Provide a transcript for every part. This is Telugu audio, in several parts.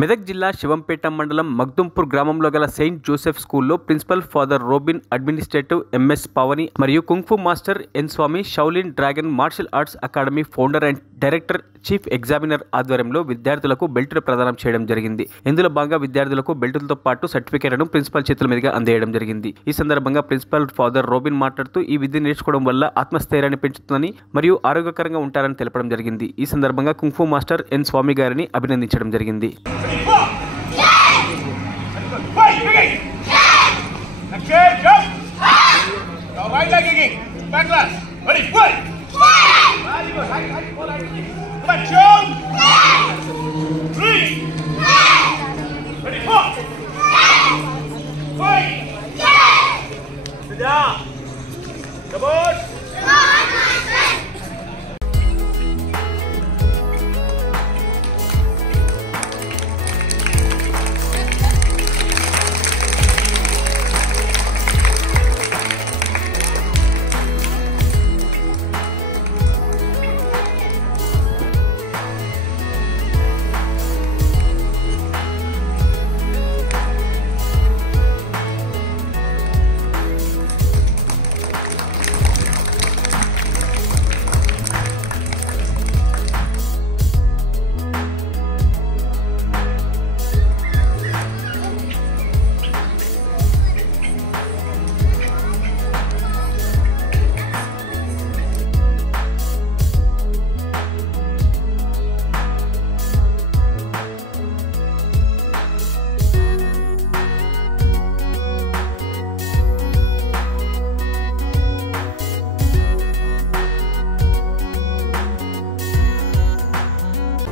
మెదక్ జిల్లా శివంపేట మండలం మగ్దుంపూర్ గ్రామంలో గల సెయింట్ జోసెఫ్ స్కూల్లో ప్రిన్సిపల్ ఫాదర్ రోబిన్, అడ్మినిస్ట్రేటివ్ ఎంఎస్ పవని మరియు kung fu master N Swamy, Shaolin dragon martial arts academy founder and director chief examiner ఆధ్వర్యంలో విద్యార్థులకు బెల్టులు ప్రదానం చేయడం జరిగింది. ఇందులో భాగంగా విద్యార్థులకు బెల్టులతో పాటు సర్టిఫికేట్లను ప్రిన్సిపల్ చేతుల మీదుగా అందజేయడం జరిగింది. ఈ సందర్భంగా ప్రిన్సిపల్ ఫాదర్ రోబిన్ మాట్లాడుతూ ఈ విద్య నేర్చుకోవడం వల్ల ఆత్మస్థైర్యాన్ని పెంచుతుందని మరియు ఆరోగ్యకరంగా ఉంటారని తెలపడం జరిగింది. ఈ సందర్భంగా కుంగ్ఫు మాస్టర్ ఎన్ స్వామి గారిని అభినందించడం జరిగింది.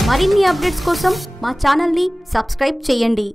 మరిన్ని అప్డేట్స్ కోసం మా ఛానల్ని సబ్స్క్రైబ్ చేయండి.